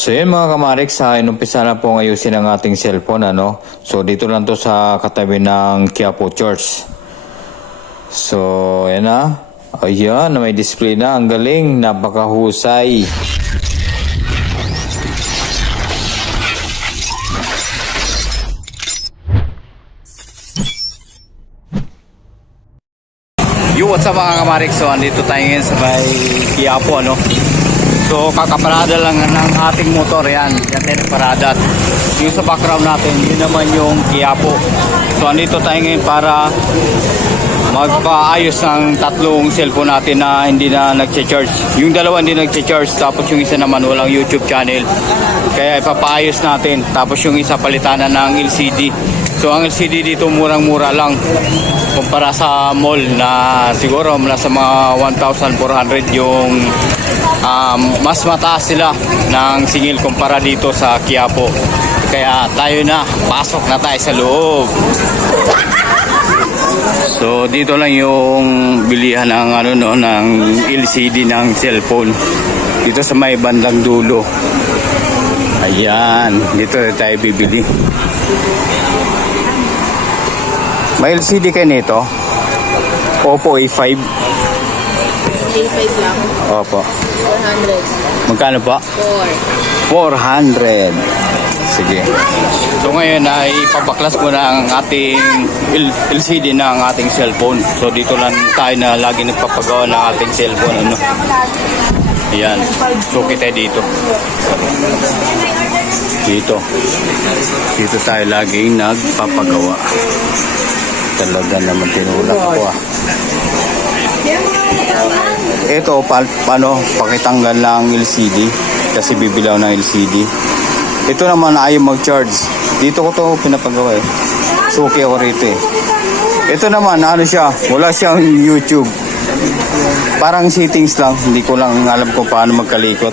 So yun mga kamarik, sa inumpisa na po ayusin ang ating cellphone, ano. So dito lang to sa katabi ng Quiapo Church. So yan na. Ayan, may display na. Ang galing, napakahusay. Yo, what's up mga kamarik? So andito tayo ngayon sa may Quiapo, ano. So kakaparada lang ng ating motor, yan tayo parada. Yung sa background natin, yun naman yung Quiapo. So andito tayo ngayon para magpaayos ng tatlong cellphone natin na hindi na nagche-charge. Yung dalawa hindi nagche-charge, tapos yung isa naman walang YouTube channel. Kaya ipapaayos natin. Tapos yung isa palitanan ng LCD. So ang LCD dito murang-mura lang kumpara sa mall na siguro nasa mga 1,400 yung mas mataas sila ng singil kumpara dito sa Quiapo. Kaya tayo na, pasok na tayo sa loob. So dito lang yung bilihan ng ng LCD ng cellphone. Dito sa may bandang dulo. Ayan, dito tayo bibili. May LCD kayo nito? Oppo A5. A5 lang. Opo. 400. Magkano pa? 400. Sige. So ngayon ay ipabaklas mo na ang ating LCD ng ating cellphone. So dito lang tayo na lagi nagpapagawa ng ating cellphone, ano. Ayan. So kita dito. Dito tayo lagi nagpapagawa. Talaga naman tinulak ako, ah. Ito, paano pakitanggal lang LCD kasi bibilaw ng LCD. Ito naman ayaw mag-charge. Dito ko to pinapagawa, eh. Suki ako rito, eh. Ito naman, ano siya, wala siyang YouTube. Parang settings lang, hindi ko lang alam kung paano magkalikot.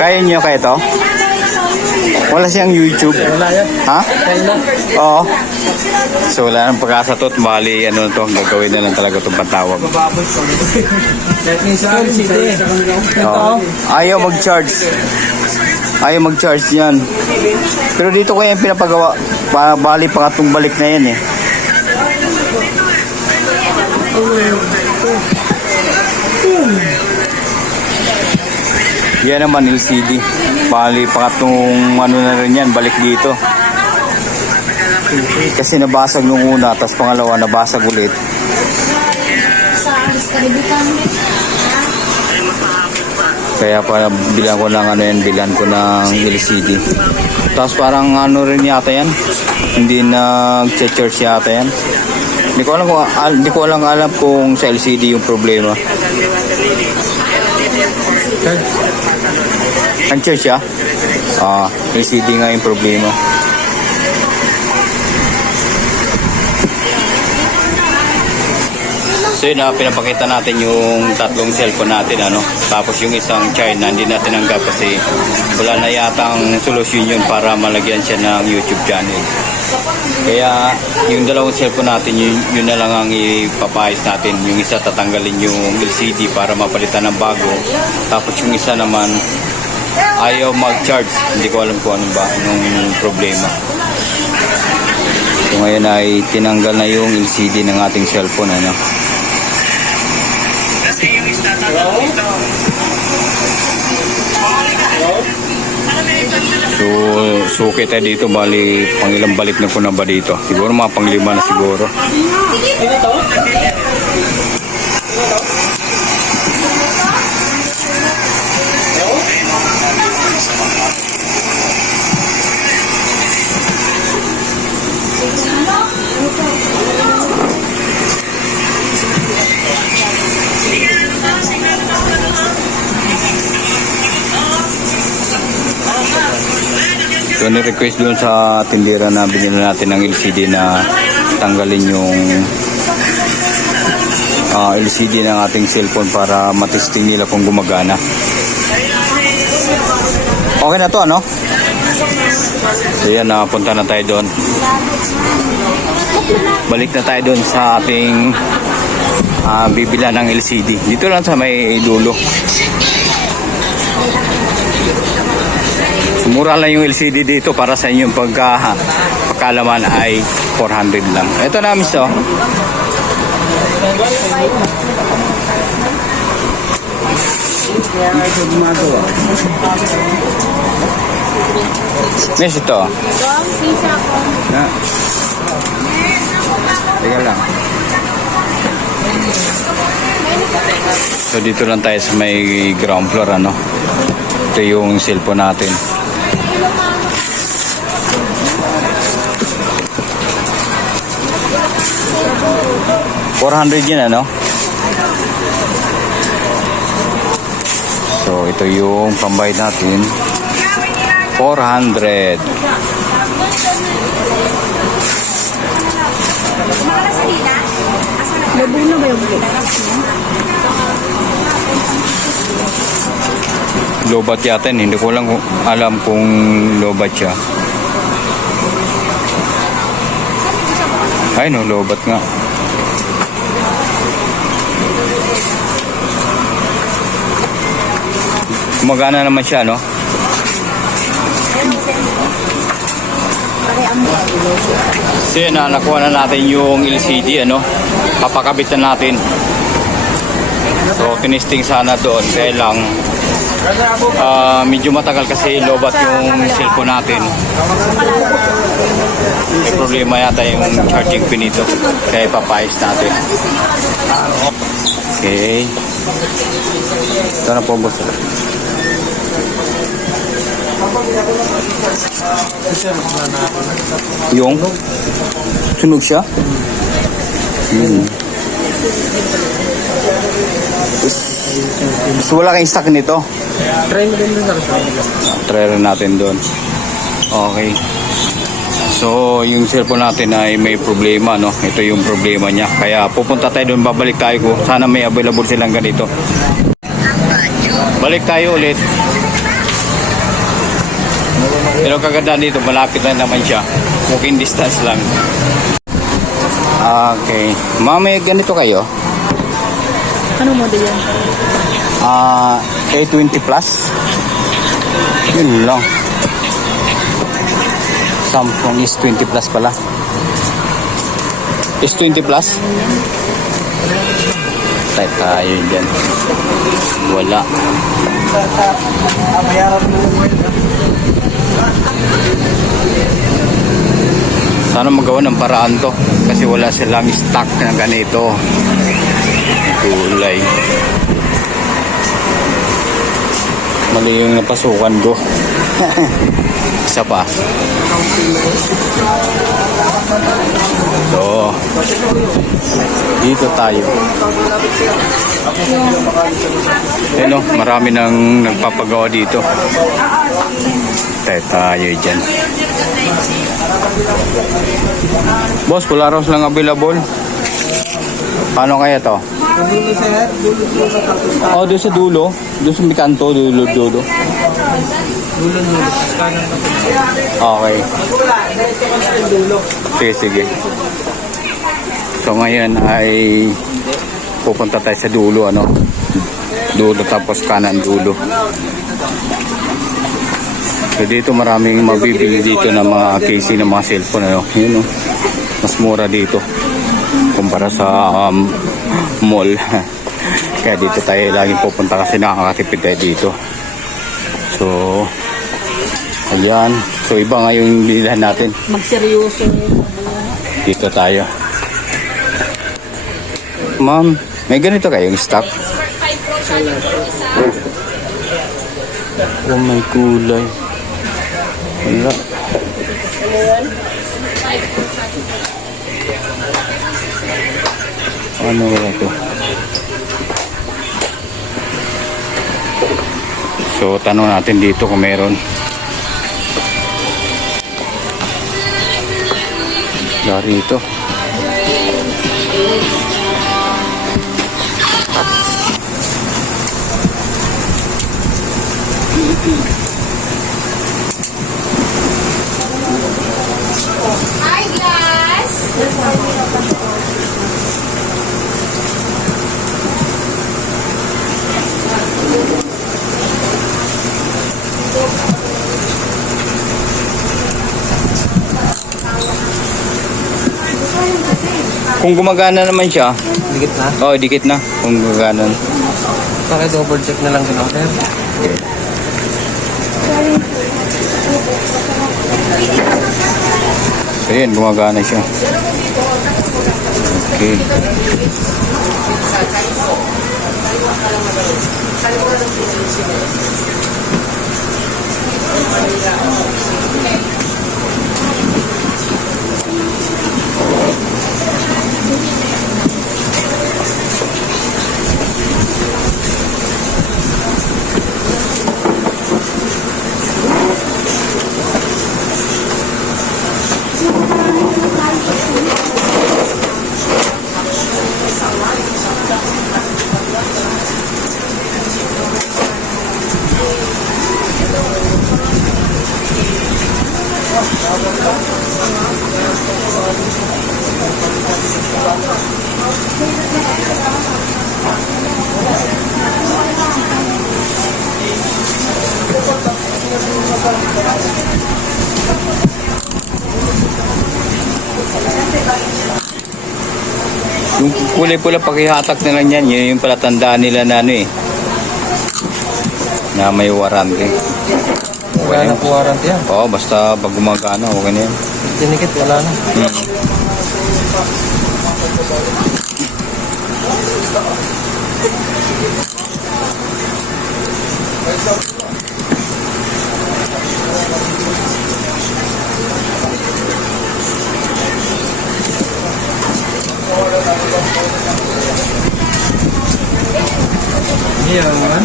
Kaya niyo kaya ito? Wala siyang YouTube. Ha? Oo. So wala nang pag-asa to. Bali, ano to, gagawin na lang talaga itong patawag. Ayaw mag-charge. Ayaw mag-charge yan. Pero dito ko yan pinapagawa. Bali, pangatong balik na yan, eh. Yan naman LCD. Bali, pangatong na rin yan, balik dito. Kasi nabasag nung una, tapos pangalawa nabasag ulit. Kaya pa bilang ko ng bilan ko ng LCD. Tapos parang rin yata yan. Hindi nag-charge yata yan. Hindi ko alam kung sa LCD yung problema. Ang church, ah? LCD nga yung problema. So yun, pinapakita natin yung tatlong cellphone natin, ano. Tapos yung isang China, hindi natin tinanggap kasi wala na yatang solusyon yun para malagyan siya ng YouTube channel. Kaya yung dalawang cellphone natin, yun na lang ang ipapayos natin. Yung isa tatanggalin yung LCD para mapalitan ng bago. Tapos yung isa naman ayaw mag-charge. Hindi ko alam kung anong problema. So ngayon ay tinanggal na yung LCD ng ating cellphone, ano. So kita dito, bali pangilang balik na po na ba dito? Siguro mga panglima na siguro. So ni-request doon sa tindera na binili natin ng LCD na tanggalin yung LCD ng ating cellphone para matesting nila kung gumagana. Okay na to, ano? So yan, punta na tayo doon. Balik na tayo doon sa ating bibila ng LCD. Dito lang sa may dulo. Mura lang yung LCD dito para sa inyong pagkalaman ay 400 lang. Ito na miss oh. Miss ito. Na. Teka lang. So dito lang tayo sa may ground floor ano. Ito yung cellphone natin. $400 yan ano. So ito yung pambayad natin. 400. Nabuna ba yung Lobat yata yun. Hindi ko lang alam kung lobat siya. Ay no, lobat nga. Gumagana naman siya, no? Kasi nakuha na natin yung LCD, ano? Papakabit na natin. So, tinisting sana doon. Kaya lang, medyo matagal kasi lobat yung cellphone natin. May problema yata yung charging pin nito. Kaya ipapayos natin. Okay. Ito na po, boss. Yung sunog siya? So wala kayong stock nito? Try mo din doon. Try rin natin doon. Okay. So yung cellphone natin ay may problema, no? Ito yung problema niya. Kaya pupunta tayo doon, babalik tayo ko. Sana may available silang ganito. Balik tayo ulit. Pero kaganda dito, malapit lang naman siya. Walking distance lang. Okay. Ma'am, may ganito kayo? Anong model yan? A20 Plus. Yun lang. Samsung S20 Plus pala. S20 Plus? Tayo dyan. Wala. Sana magawa ng paraan to. Kasi wala silang stock ng ganito. Kulay. Mali yung napasukan ko. Isa pa. So, dito tayo. Ano, marami nang nagpapagawa dito. Tayo dyan. Boss, Polaros lang available. Paano kaya to? Oh, doon sa dulo. Doon sa may kanto, dulo. Okay. Sige. So ngayon ay pupunta tayo sa dulo, ano? Dulo tapos kanan dulo. So dito maraming mabibili dito ng mga casing ng mga cellphone, ano? Yun, no? Mas mura dito kumpara sa mall. Kaya dito tayo laging pupunta kasi nakakatipid tayo dito. So ayan. So iba nga yung bilihan natin. Magseryoso. Dito tayo. Ma'am, may ganito kayong stock? Oh, may kulay. Wala. Ano wala to? So, tanong natin dito kung meron. Dari ito. Hi guys! Kung gumagana naman siya, Dikit na. oh, dikit na. Kung gumagana. Bakit double check na lang din ako, sir? So yan, gumagana siya. Okay. Yung kulay pula pakihatak na lang yan, yun yung palatandaan nila na ano eh. Na may warranty. Wala na po warranty yan. Oo, basta pag gumagana, okay na yan. Dinikit, wala na. Yan.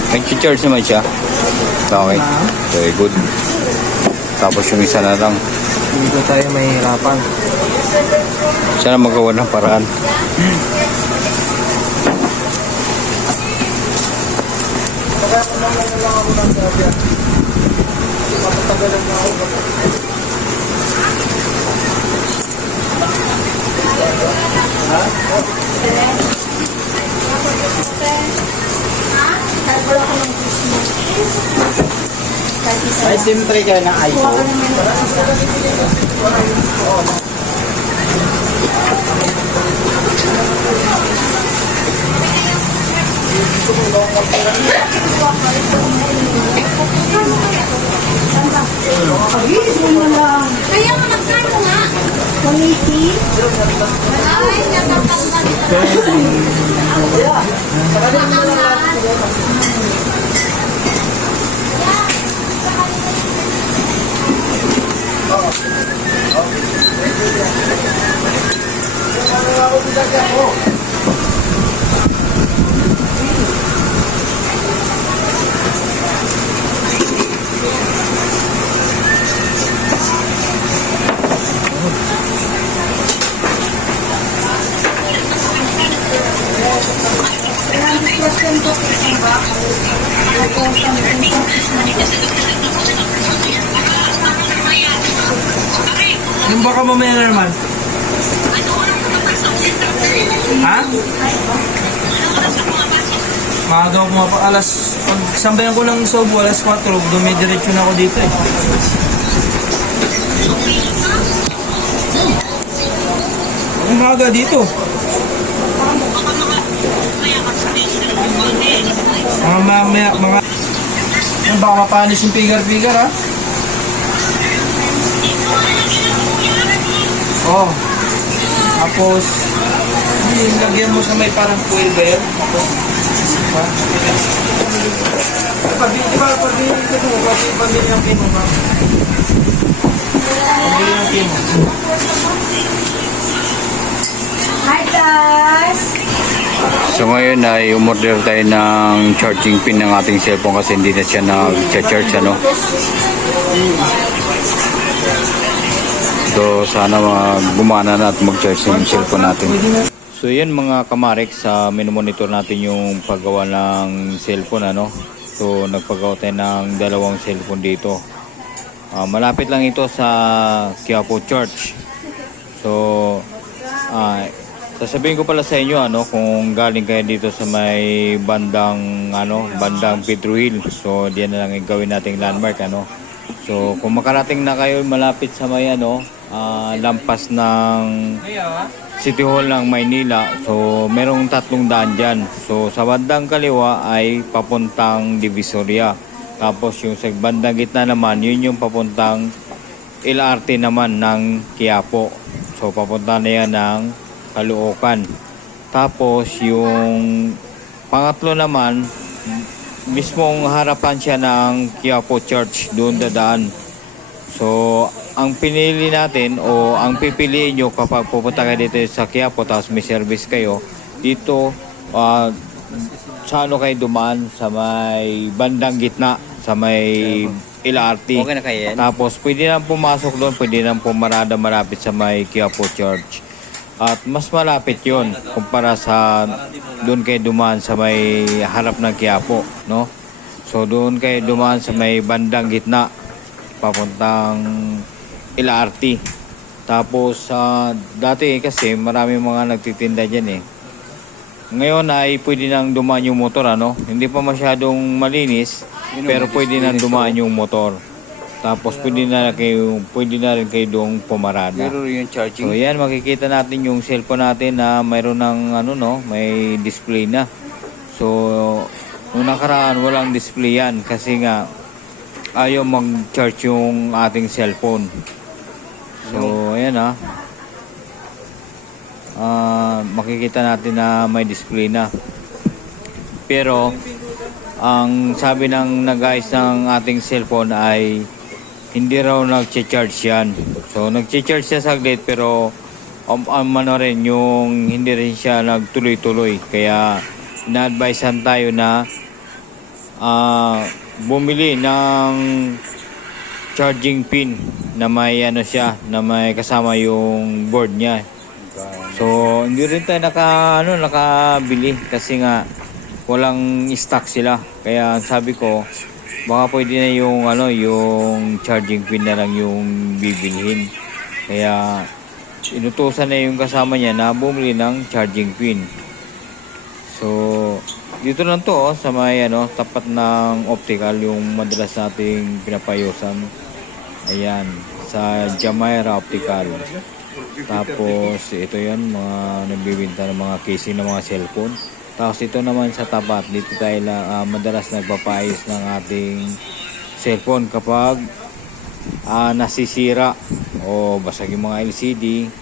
Nag-charge naman siya. Okay. Very good. Tapos yung isa na lang. Dito tayo mahihirapan. Sana magawa ng paraan. Ay, siyempre kayo ng iPhone. Kaya nga magkano nga? 180? Ay, Yung baka mamaya na naman. Ha? Maaga ako pumapa. Pag sambayan ko ng Sobo, alas 4, dumidiretso na ako dito eh. Umaga dito. Mga baka mapanis yung pigar-pigar ha. Oh. Tapos, lagyan mo sa may parang fuel ba yan? Tapos, ha? Pabili ng pino, ha? Pabili ng pino. Hi guys! So ngayon ay umorder tayo ng charging pin ng ating cellphone kasi hindi na siya nag-charge ano. So sana gumana na at mag-charge yung cellphone natin. So yan mga kamarik, sa minomonitor natin yung paggawa ng cellphone ano. So nagpagawa tayo ng dalawang cellphone dito. Malapit lang ito sa Quiapo Church. So sasabihin ko pala sa inyo ano, kung galing kayo dito sa may bandang Pedro Hill. So diyan na lang yung gawin nating landmark ano. So kung makarating na kayo malapit sa may lampas ng City Hall ng Maynila. So, merong 300 dyan. So, sa bandang kaliwa ay papuntang Divisoria. Tapos, yung sa bandang gitna naman, yun yung papuntang LRT naman ng Quiapo. So, papunta na yan ng Caloocan. Tapos, yung pangatlo naman, mismong harapan siya ng Quiapo Church. Doon dadaan. So, ang pinili natin o ang pipiliin nyo kapag pupunta kayo dito sa Quiapo tapos may service kayo, dito sa ano kayo dumaan sa may bandang gitna, sa may LRT. Okay na kayo yan? Tapos pwede nang pumasok doon, pwede nang pumarada malapit sa may Quiapo Church. At mas malapit yon kumpara sa doon kayo dumaan sa may harap ng Quiapo, no? So doon kayo dumaan sa may bandang gitna papuntang LRT. Tapos dati kasi marami mga nagtitinda dyan eh. Ngayon ay pwede nang dumaan yung motor, ano? Hindi pa masyadong malinis, pero pwede nang dumaan yung motor. Tapos pwede na rin kayo doong pumarada. Pero yung charging. So yan, makikita natin yung cellphone natin na mayroon ng ano no, may display na. So nung nakaraan walang display yan kasi nga ayaw mag-charge yung ating cellphone. So ayan makikita natin na may display na. Pero ang sabi ng nag-ayos ng ating cellphone ay hindi raw nag-charge yan. So nag-charge siya saglit pero ano rin yung hindi rin siya nagtuloy-tuloy. Kaya na-advisean tayo na bumili ng charging pin na may ano siya, na may kasama yung board niya. So hindi rin tayo nakabili kasi nga walang stock sila. Kaya sabi ko baka pwede na yung charging pin na lang yung bibilhin. Kaya inutusan na yung kasama niya na bumili ng charging pin. So dito lang to sa may tapat ng optical yung madalas nating pinapayusan. Ayan, sa Jumeirah Optical. Tapos ito yan, mga nagbibenta ng mga casing ng mga cellphone. Tapos ito naman sa tapat, dito tayo madalas nagpapayos ng ating cellphone kapag nasisira o basag yung mga LCD,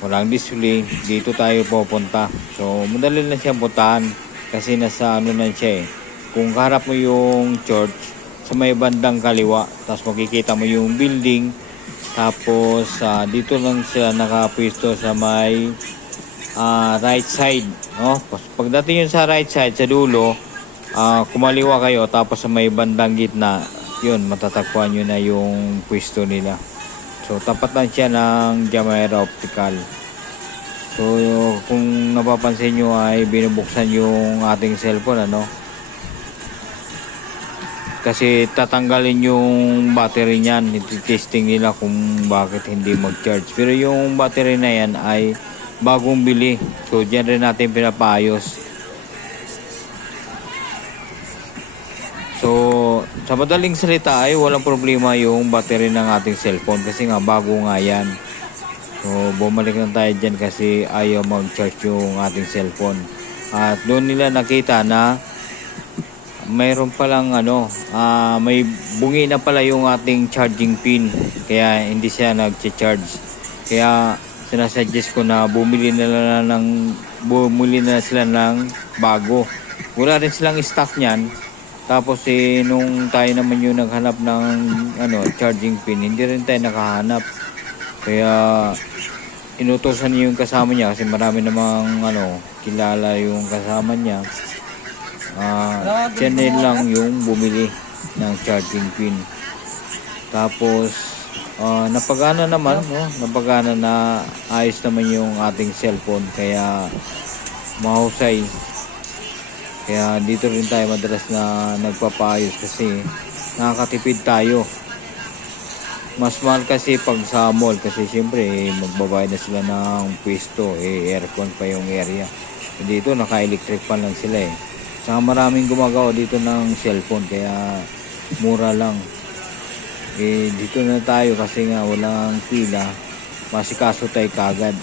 walang display, dito tayo pupunta. So madali lang siya puntahan kasi nasa na siya eh. Kung kaharap mo yung church sa may bandang kaliwa, tapos makikita mo yung building, tapos dito lang sila nakapwesto sa may right side, no? Pagdating yun sa right side, sa dulo, kumaliwa kayo, tapos sa may bandang gitna, yun, matatagpuan nyo na yung pwesto nila. So, tapat lang siya ng Jumeirah Optical. So, kung napapansin nyo ay binubuksan yung ating cellphone, kasi tatanggalin yung battery niyan. Testing nila kung bakit hindi mag-charge. Pero yung battery na yan ay bagong bili. So, dyan rin natin pinapayos. So, sa madaling salita ay walang problema yung battery ng ating cellphone kasi nga bago nga yan. So, bumalik lang tayo dyan kasi ayaw mag-charge yung ating cellphone. At doon nila nakita na mayroon palang may bungi na pala yung ating charging pin. Kaya hindi siya nag-charge. Kaya sinasuggest ko na bumili na sila ng bago. Wala rin silang stock niyan. Tapos nung tayo naman yung naghanap ng charging pin, hindi rin tayo nakahanap. Kaya inutosan niya yung kasama niya kasi marami namang kilala yung kasama niya. Channel lang yung bumili ng charging pin. Tapos napagana naman, napagana na ayos naman yung ating cellphone kaya mahusay. Kaya dito rin tayo madalas na nagpapaayos kasi nakakatipid tayo. Mas mahal kasi pag sa mall kasi syempre magbabayad na sila ng pwesto, aircon pa yung area. Dito naka-electric pan lang sila eh. Saka maraming gumagawa dito ng cellphone kaya mura lang. Dito na tayo kasi nga walang pila, masikaso tayo kagad.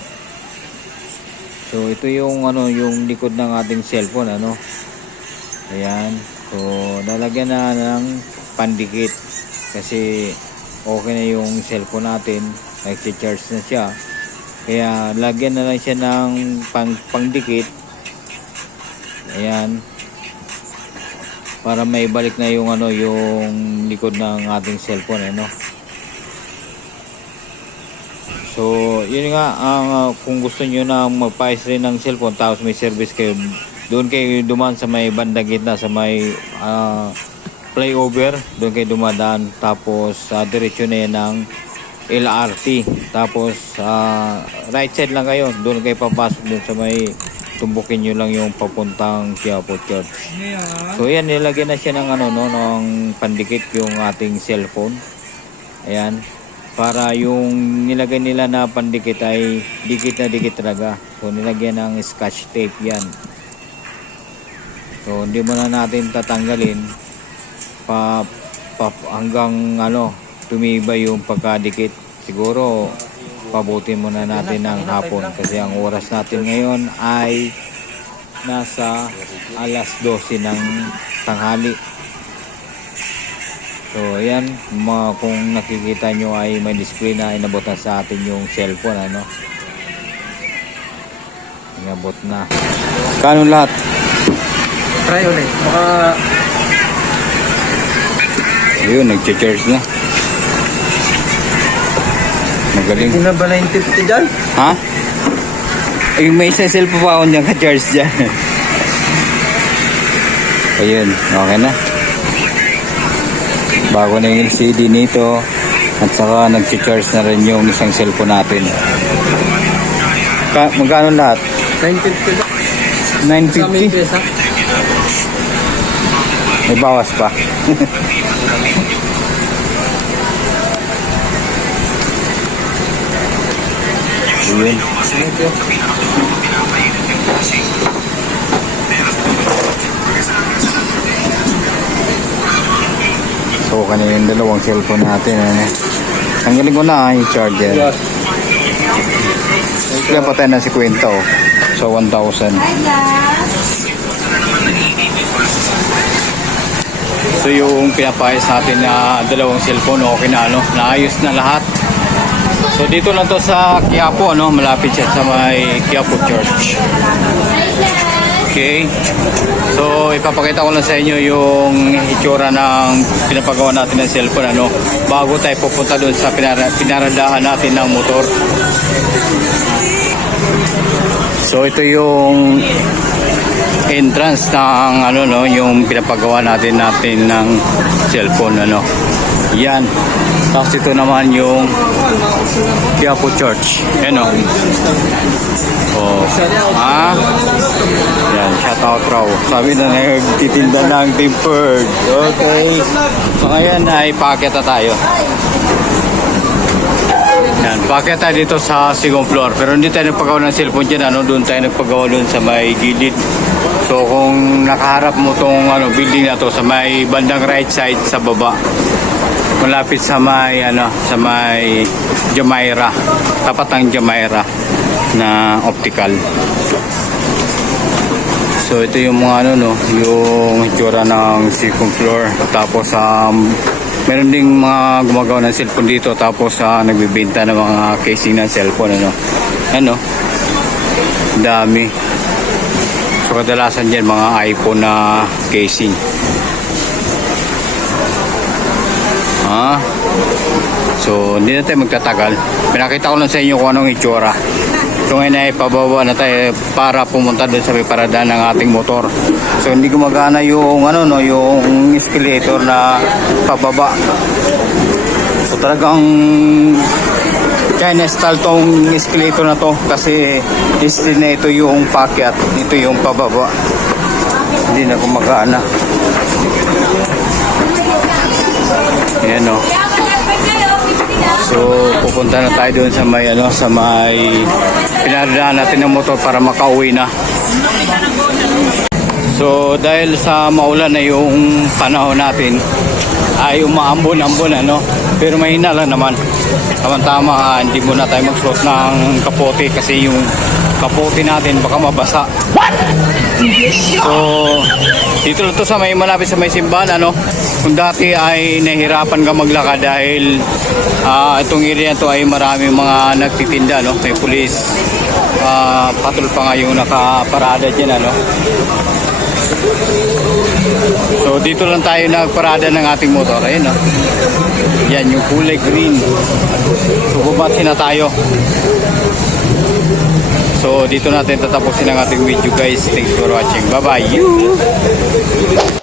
So ito yung ano, yung likod ng ating cellphone, ano. Ayan. So lalagyan na ng pandikit kasi okay na yung cellphone natin, nag-charge na siya. Kaya lagyan na lang siya ng pangdikit. Ayan. Para may balik na yung ano, yung likod ng ating cellphone, ano. So, yun nga, kung gusto nyo na magpa-ayos rin ng cellphone tapos may service kayo, doon kayo dumaan sa may bandang gitna, sa may flyover, doon kayo dumadaan, tapos diretso na yan ng LRT, tapos right side lang kayo, doon kayo papasok doon sa may tumbukin nyo lang yung papuntang Quiapo Church. So yan, nilagyan na siya ng ano, no, ng pandikit yung ating cellphone. Ayan, para yung nilagay nila na pandikit ay dikit na dikit talaga. So nilagyan ng scotch tape yan. So hindi mo na natin tatanggalin hanggang ano, tumibay yung pagkadikit. Siguro pabutin muna natin ng hapon kasi ang oras natin ngayon ay nasa alas 12 ng tanghali. So ayan, kung nakikita nyo ay may display na inabot na sa atin yung cellphone, ano. Inabot na. Kano lahat? Try ulit. Baka Ayun, nag-charge na. Magaling. hindi na ba 950 dyan? Ha? Yung may isa cellphone pa ako niyang ka-charge dyan. Ayun, okay na. Bago na yung LCD nito. At saka nag-charge na rin yung isang cellphone natin. Magkano lahat? 950 lang. 950? Pesa. May bawas pa. Ayun. Thank you. So kanina yung dalawang cellphone natin, ano. Tanggalin ko na yung charger. Yes. Kaya patay na si Kwenta, oh. So 1,000. Hi, guys. So yung pinapayos natin na dalawang cellphone, okay na, ano, naayos na lahat. So dito lang to sa Quiapo, ano, malapit siya sa may Quiapo Church. Okay. So ipapakita ko lang sa inyo yung itsura ng pinapagawa natin ng cellphone, ano, bago tayo pupunta doon sa pinaradahan natin ng motor. So ito yung entrance ng ano, no, yung pinapagawa natin ng cellphone, ano. Yan. Tapos ito naman yung Quiapo Church. Yan, o. Oh. Ah. Yan, shout out raw. Sabi na nagtitinda ng tempered. Okay. So ngayon ay paakyat na tayo. Yan, paakyat tayo dito sa second floor. Pero hindi tayo nagpagawa ng cellphone dyan, ano. Doon tayo nagpagawa doon sa may gilid. So kung nakaharap mo tong ano, building na to sa may bandang right side sa baba, malapit sa may ano, sa may Jumeirah, tapat ng Jumeirah na optical. So ito yung mga ano, no, yung itsura ng second floor. Tapos meron ding mga gumagawa ng cellphone dito, tapos nagbebenta ng mga casing ng cellphone, ano. Ano? Dami. So kadalasan dyan mga iPhone na casing. So hindi na tayo magtatagal. Pinakita ko lang sa inyo kung anong itsura. So ngayon ay pababa na tayo para pumunta doon sa may paradaan ng ating motor. So hindi gumagana yung ano, no, yung escalator na pababa. So talagang China style tong escalator na to kasi still na ito yung paakyat, ito yung pababa. Hindi na gumagana. Ayan, no. So pupunta na tayo doon sa may ano, sa may pinadaan natin ng motor para makauwi na. So dahil sa maulan na yung panahon natin ay umaambon-ambon, ano, pero mahina lang naman. Tama-tama, hindi muna tayo magsuot ng kapote kasi yung kaputi natin baka mabasa. So, dito lang to sa may malapit sa may simbahan, ano. Kung dati ay nahihirapan ka maglakad dahil itong area to ay marami mga nagtitinda, no. May pulis, patrol pa nga yung nakaparada dyan, ano. So, dito lang tayo nagparada ng ating motor. Ayun, no. Yan, yung kulay green. So, bumatin na tayo. So, dito natin tatapusin ang ating video, guys. Thanks for watching. Bye-bye.